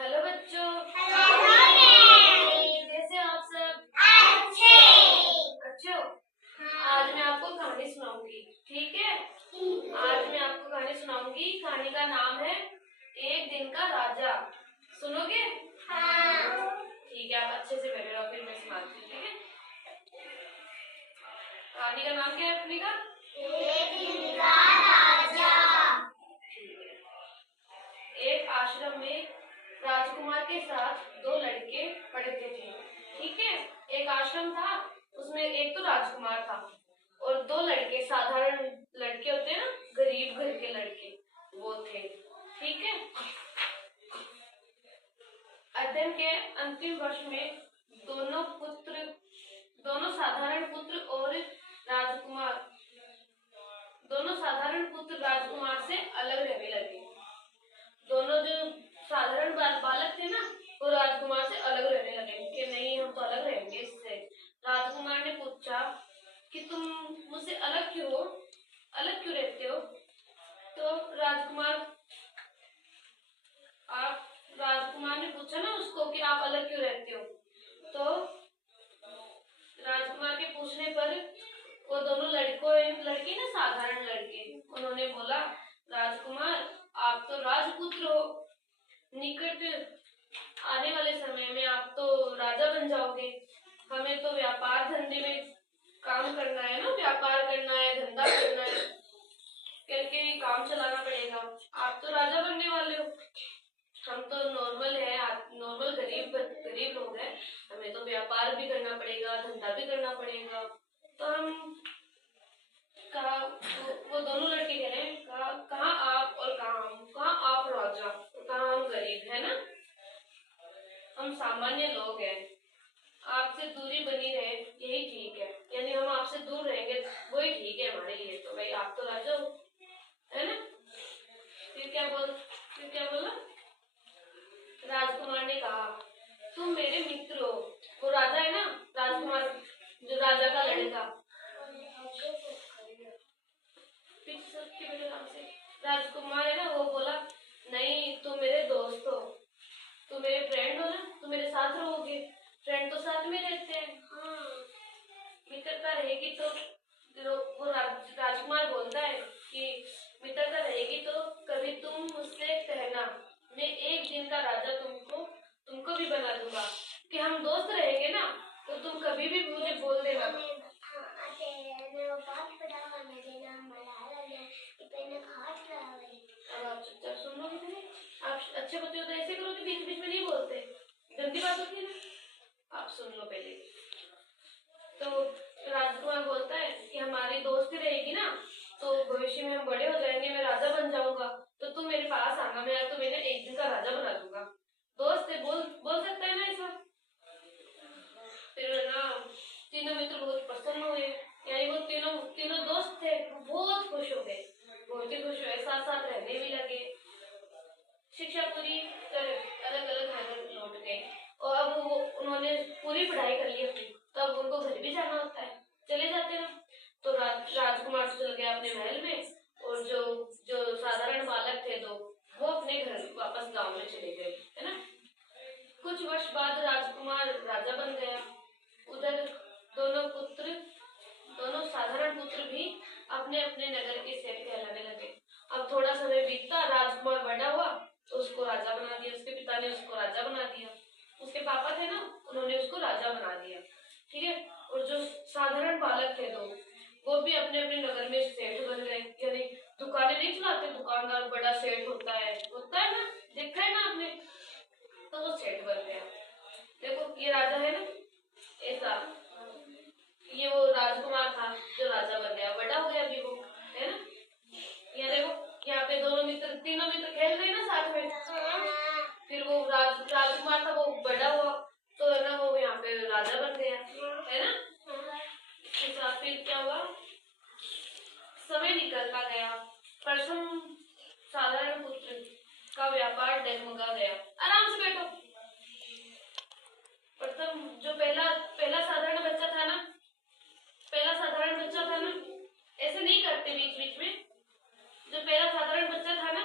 Hello बच्चों। Hello ma'am. कैसे हो आप सब? अच्छे। अच्छे हो? आज मैं आपको कहानी सुनाऊंगी, ठीक है? आज मैं आपको कहानी सुनाऊंगी। कहानी का नाम है एक दिन का राजा। सुनोगे? हाँ। ठीक है, आप अच्छे से बैठे रहो, फिर मैं सुनाती हूँ, ठीक है? कहानी का नाम क्या है अपनी का? एक दिन का राजा। एक आश्रम में राजकुमार के साथ दो लड़के पढ़ते थे, ठीक है? एक आश्रम था, उसमें एक तो राजकुमार था और दो लड़के, साधारण लड़के होते हैं ना, गरीब घर के लड़के, वो थे, ठीक है? अध्ययन के अंतिम वर्ष में दोनों साधारण पुत्र राजकुमार से अलग रहने लगे। दोनों जो साधारण बालक थे ना, वो राजकुमार से अलग रहने लगे कि नहीं, हम तो अलग रहेंगे इससे। राजकुमार ने पूछा कि तुम मुझसे अलग क्यों रहते हो? तो राजकुमार ने पूछा ना उसको कि आप अलग क्यों रहते हो? तो राजकुमार के पूछने पर वो दोनों लड़के ना, साधारण लड़के, उन्होंने बोला, राजकुमार, आप तो राजपुत्र हो, निकट आने वाले समय में आप तो राजा बन जाओगे। हमें तो व्यापार धंधे में काम करना है ना, व्यापार करना है, धंधा करना है, करके काम चलाना पड़ेगा। आप तो राजा बनने वाले हो, हम तो नॉर्मल गरीब लोग हैं। हमें तो व्यापार भी करना पड़ेगा, धंधा भी करना पड़ेगा। तो हम कहा, वो दोनों लड़के कह रहे हैं, कहाँ आप और कहाँ आप राजा, कहाँ हम गरीब, है ना? हम सामान्य लोग हैं, आपसे दूरी बनी रहे यही ठीक है। यानी हम आपसे दूर रहेंगे वही ठीक है हमारे लिए। तो भाई आप तो राजा हो, है ना? फिर क्या बोला? राजकुमार ने कहा, तुम मेरे मित्र हो। वो राजा है ना, राजकुमार, जो राजा का लड़का, राजकुमार है ना, वो बोला, नहीं, तुम मेरे दोस्त हो, तुम मेरे फ्रेंड हो ना, तुम मेरे साथ रहोगे। फ्रेंड तो साथ में रहते हैं। हाँ, मित्रता रहेगी तो वो राजकुमार बोलता है कि मित्रता रहेगी तो कभी तुम मुझसे कहना, मैं एक दिन का राजा तुमको भी बना दूंगा। कि हम दोस्त रहेंगे ना, तो तुम कभी भी मुझे बोल देना। अब आप चुपचाप सुन लो, आप अच्छे बच्चे हो तो ऐसे करो कि बीच बीच में नहीं बोलते, गंदी बात होती है ना। आप सुन लो पहले। तो राजकुमार बोलता है कि हमारी दोस्ती रहेगी ना, तो भविष्य में हम बड़े हो जाएंगे, मैं राजा बन जाऊंगा, तो तुम मेरे पास आना, मैं तुम्हें एक दिन का राजा बना दूंगा। दोस्त है, बोल सकता है ना ऐसा? फिर ना तीनों मित्र बहुत प्रसन्न हुए, यानी वो तीनों दोस्त थे, बहुत खुश हो गए, बहुत ही खुश हुए, साथ साथ रहने भी लगे। शिक्षा पूरी कर अलग अलग नगर लौट गए और अब उन्होंने पूरी पढ़ाई कर ली अपनी, तो अब उनको घर भी जाना होता है, चले जाते हैं। तो राजकुमार चल गया अपने महल में, और जो साधारण बालक थे दो, वो अपने घर वापस गांव में चले गए, है ना? कुछ वर्ष बाद राजकुमार राजा बन गया। उधर दोनों साधारण पुत्र भी अपने अपने नगर के सेठ कहलाने लगे। अब थोड़ा समय बीतता, राजकुमार बड़ा हुआ तो उसको राजा बना दिया, उसके पिता ने उसको राजा बना दिया। उसके पापा थे ना, उन्होंने उसको राजा बना दिया, ठीक है? और जो साधारण बालक थे दो, वो भी अपने अपने नगर में सेठ बन गए। यानी दुकानें नहीं चलाते, दुकानदार बड़ा सेठ होता है ना, देखा है ना आपने? तो वो सेठ बन गया। देखो ये राजा है ना, ऐसा, ये वो राजकुमार था जो राजा बन गया, बड़ा हो गया अभी वो, है ना? ये देखो, यहाँ पे तीनों मित्र खेल रहे हैं ना साथ में। फिर वो राजकुमार था, वो बड़ा हुआ, तो है ना, वो यहाँ पे राजा बन गया, है ना? फिर क्या हुआ? समय निकलता गया, प्रथम साधारण पुत्र का व्यापार डगमगा गया। आराम से बैठो। प्रथम जो पहला साधारण बच्चा था ना, ऐसे नहीं करते बीच बीच में। जो पहला साधारण बच्चा था ना,